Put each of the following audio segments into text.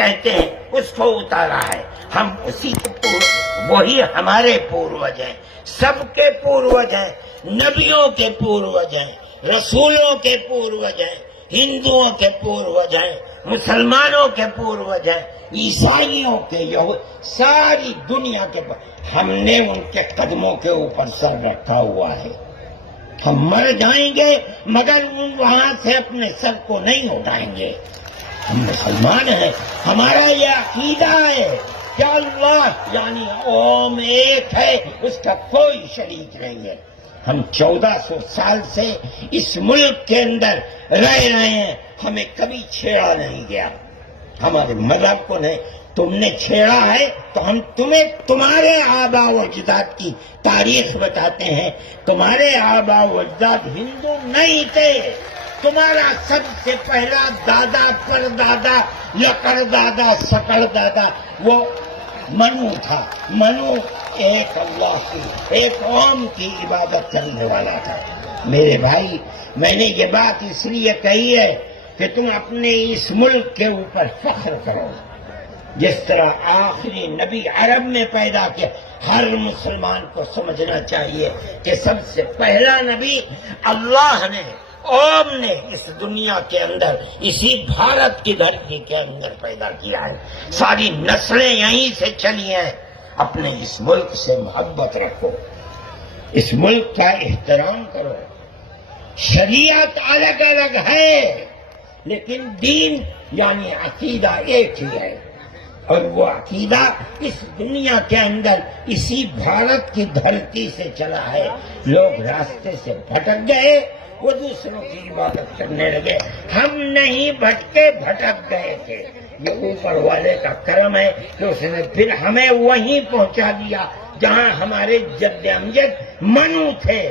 کہتے ہیں اس کو اتارا ہے. ہم اسی کو وہی ہمارے پوروج ہیں، سب کے پوروج ہیں، نبیوں کے پوروج ہیں، رسولوں کے پوروج ہیں، ہندوؤں کے پوروج ہیں، مسلمانوں کے پوروج ہیں، عیسائیوں کے، ساری دنیا کے ہم نے ان کے قدموں کے اوپر سر رکھا ہوا ہے. ہم مر جائیں گے مگر وہاں سے اپنے سر کو نہیں اٹھائیں گے. ہم مسلمان ہیں، ہمارا یہ عقیدہ ہے کہ اللہ یعنی اوم ایک ہے، اس کا کوئی شریک نہیں ہے. ہم 1400 سال سے اس ملک کے اندر رہ رہے ہیں، ہمیں کبھی چھیڑا نہیں گیا. ہمارے مذہب کو نہیں، تم نے چھیڑا ہے تو ہم تمہیں تمہارے آباء و اجداد کی تاریخ بتاتے ہیں. تمہارے آباء و اجداد ہندو نہیں تھے. تمہارا سب سے پہلا دادا پر دادا لکڑ دادا سکڑ دادا وہ منو تھا. منو ایک اللہ کی، ایک قوم کی عبادت کرنے والا تھا. میرے بھائی، میں نے یہ بات اس لیے کہی ہے کہ تم اپنے اس ملک کے اوپر فخر کرو. جس طرح آخری نبی عرب میں پیدا کیا، ہر مسلمان کو سمجھنا چاہیے کہ سب سے پہلا نبی اللہ نے، اوم نے اس دنیا کے اندر، اسی بھارت کی دھرتی کے اندر پیدا کیا ہے. ساری نسلیں یہیں سے چلی ہیں. اپنے اس ملک سے محبت رکھو، اس ملک کا احترام کرو. شریعت الگ الگ ہے لیکن دین یعنی عقیدہ ایک ہی ہے، اور وہ عقیدہ اس دنیا کے اندر اسی بھارت کی دھرتی سے چلا ہے. لوگ راستے سے بھٹک گئے، وہ دوسروں کی عبادت کرنے لگے. ہم نہیں بھٹکے، بھٹک گئے تھے. یہ اوپر والے کا کرم ہے کہ اس نے پھر ہمیں وہیں پہنچا دیا جہاں ہمارے جد امجد منو تھے.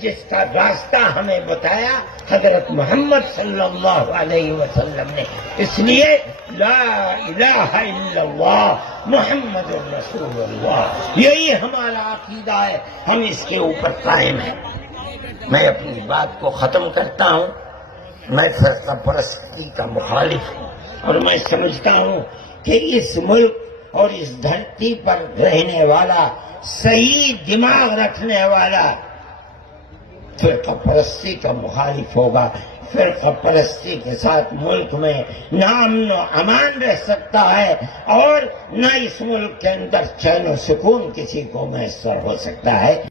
جس کا راستہ ہمیں بتایا حضرت محمد صلی اللہ علیہ وسلم نے. اس لیے لا الہ الا اللہ محمد الرسول اللہ، یہی ہمارا عقیدہ ہے. ہم اس کے اوپر قائم ہیں. میں اپنی بات کو ختم کرتا ہوں. میں فرقہ پرستی کا مخالف ہوں، اور میں سمجھتا ہوں کہ اس ملک اور اس دھرتی پر رہنے والا، صحیح دماغ رکھنے والا فرقہ پرستی کا مخالف ہوگا. فرقہ پرستی کے ساتھ ملک میں نہ امن و امان رہ سکتا ہے، اور نہ اس ملک کے اندر چین و سکون کسی کو میسر ہو سکتا ہے.